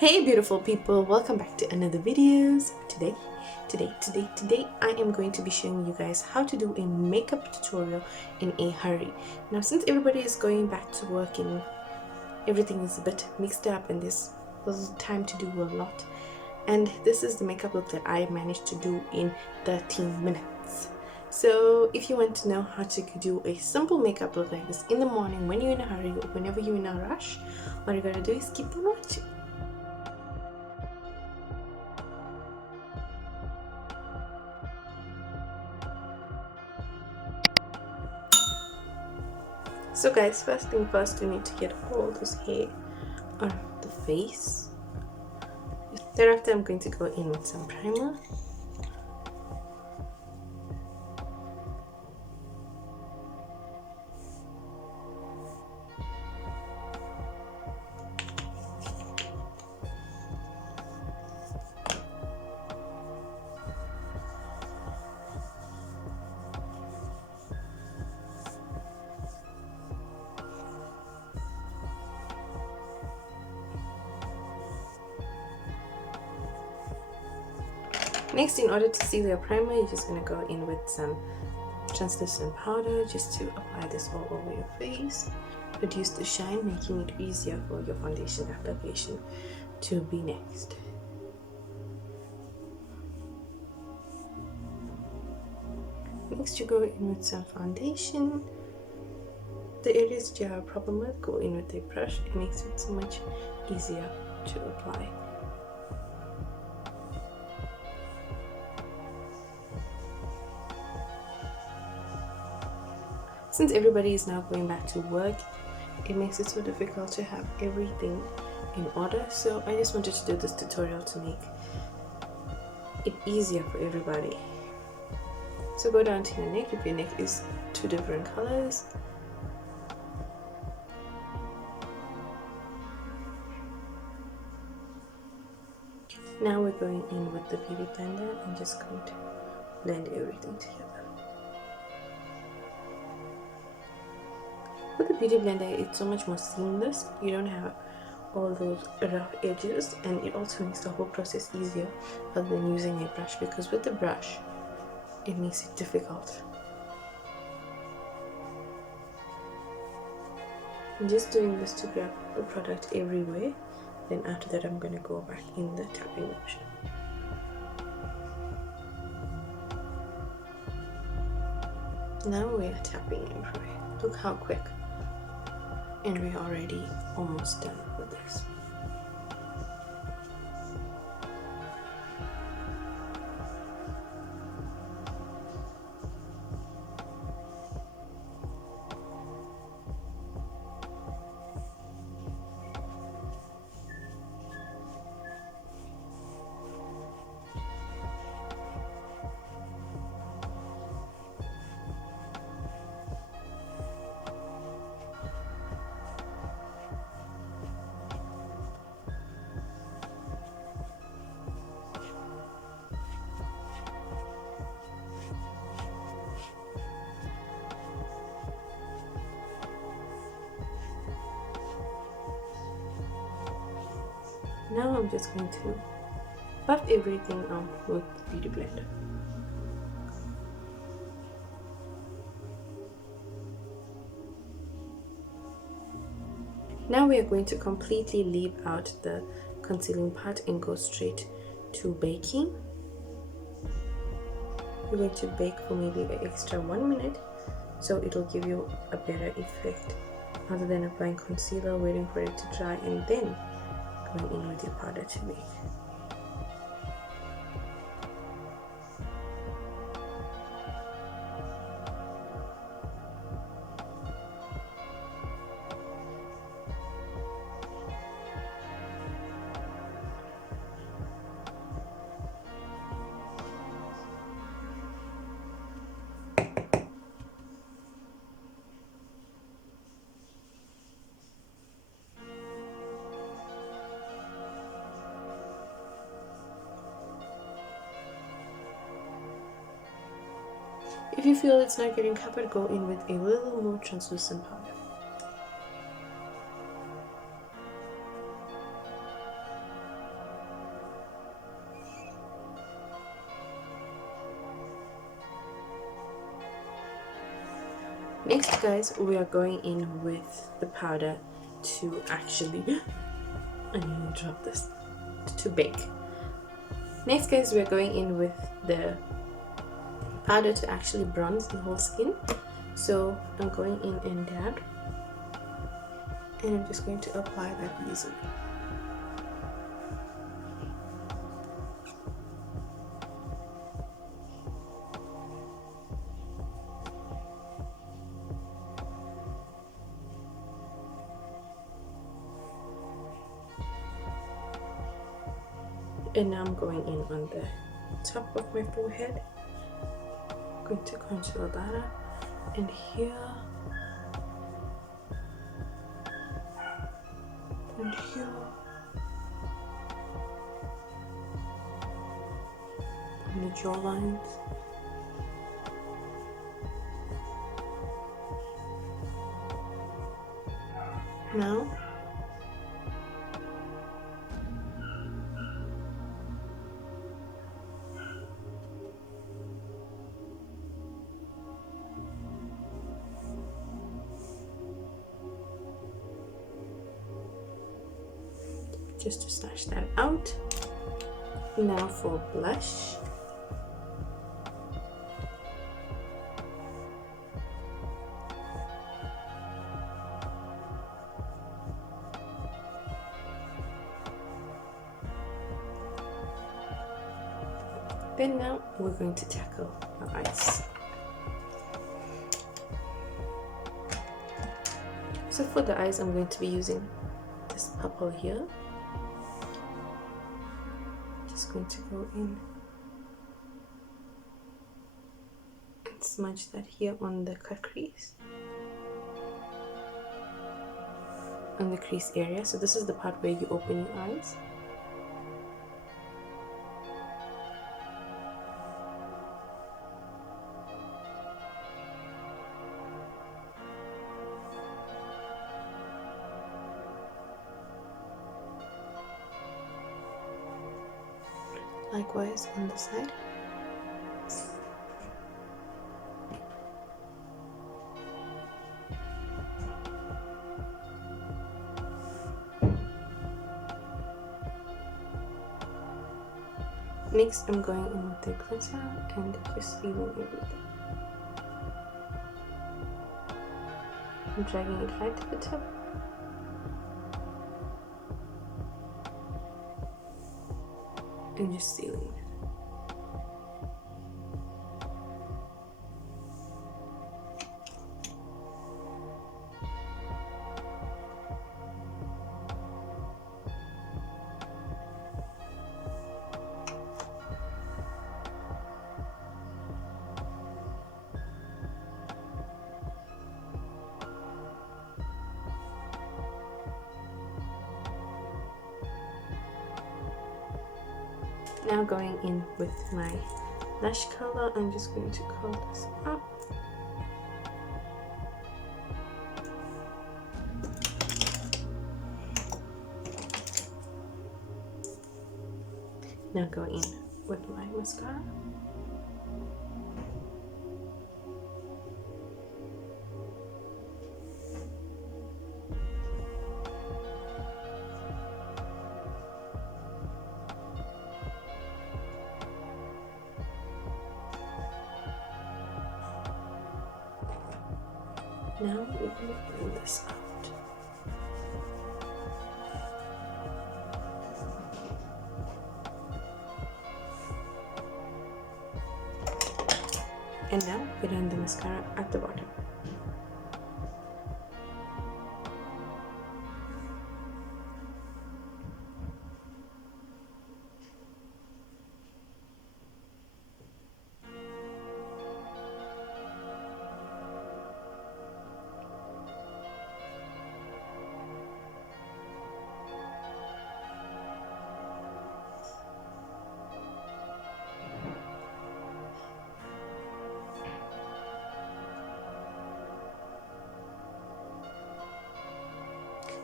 Hey beautiful people, welcome back to another videos. Today I am going to be showing you guys how to do a makeup tutorial in a hurry. Now since everybody is going back to work and everything is a bit mixed up and there's time to do a lot, and this is the makeup look that I managed to do in 13 minutes. So if you want to know how to do a simple makeup look like this in the morning when you're in a hurry or whenever you're in a rush, what you gotta do is keep on watching. So guys, first thing first, we need to get all this hair on the face. Thereafter, I'm going to go in with some primer. Next, in order to seal your primer, you're just going to go in with some translucent powder just to apply this all over your face. Reduce the shine, making it easier for your foundation application to be next. Next, you go in with some foundation. The areas that you have a problem with, go in with a brush. It makes it so much easier to apply. Since everybody is now going back to work, it makes it so difficult to have everything in order. So I just wanted to do this tutorial to make it easier for everybody. So go down to your neck. If your neck is two different colors, now we're going in with the beauty blender and just going to blend everything together. With the beauty blender, it's so much more seamless. You don't have all those rough edges, and it also makes the whole process easier rather than using a brush, because with the brush it makes it difficult. I'm just doing this to grab the product everywhere. Then after that, I'm going to go back in the tapping motion. Now we are tapping everywhere. Look how quick. And we're already almost done with this. Now I'm just going to buff everything out with the beauty blender. Now we are going to completely leave out the concealing part and go straight to baking. We're going to bake for maybe an extra 1 minute, so it'll give you a better effect rather than applying concealer, waiting for it to dry, and then going in with your powder to bake. If you feel it's not getting covered, go in with a little more translucent powder. Next guys, we are going in with the powder to actually I need to drop this, to bake. Next guys, we're going in with the powder to actually bronze the whole skin. So I'm going in and down, and I'm just going to apply that easily. And now I'm going in on the top of my forehead. I'm going to contour that up, and here, and here, on the jawlines. Now just to snatch that out. Now for blush. Then now we're going to tackle the eyes. So for the eyes, I'm going to be using this purple here. Just going to go in and smudge that here on the cut crease, on the crease area. So this is the part where you open your eyes. Likewise on the side. Next, I'm going in with the glitter and just sealing everything. I'm dragging it right to the tip. And just sealing it. Now going in with my Lash Color, I'm just going to curl this up. Now going in with my mascara. Now we're going to blend this out. And now we run the mascara at the bottom.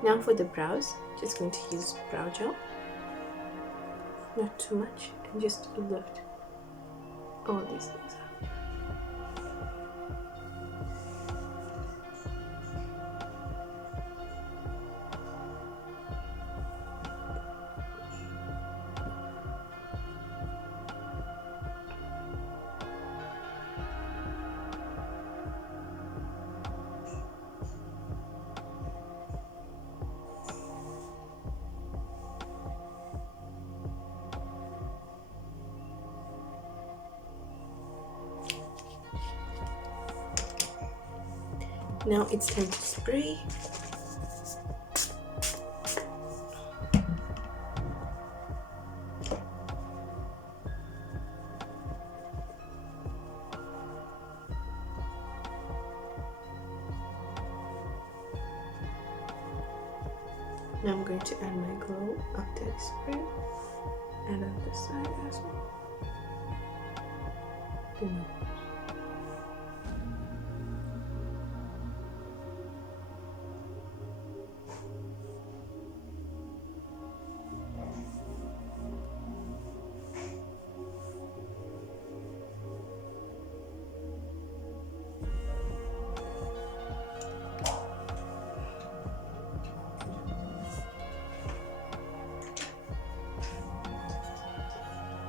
Now for the brows, just going to use brow gel, not too much, and just lift all these things up. Now it's time to spray. Now I'm going to add my glow after the spray, and on this side as well.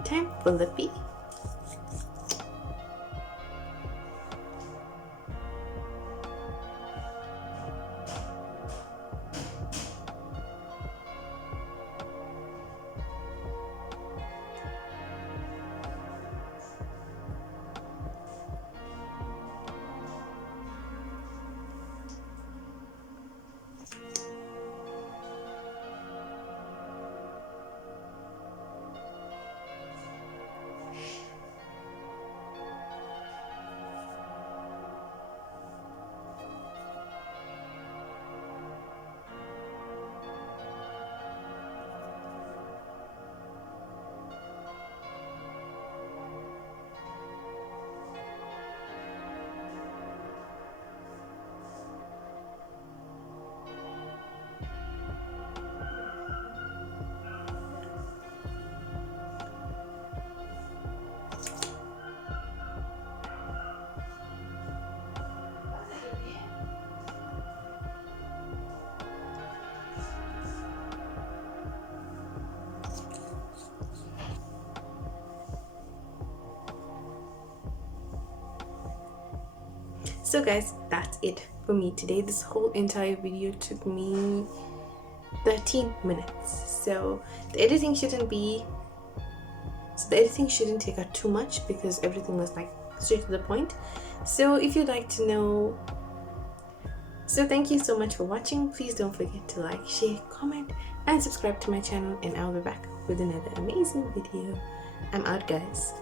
Time for lippy. So guys, that's it for me today. This whole entire video took me 13 minutes. So the editing shouldn't take out too much because everything was like straight to the point. So if you'd like to know, so thank you so much for watching. Please don't forget to like, share, comment, and subscribe to my channel, and I'll be back with another amazing video. I'm out, guys.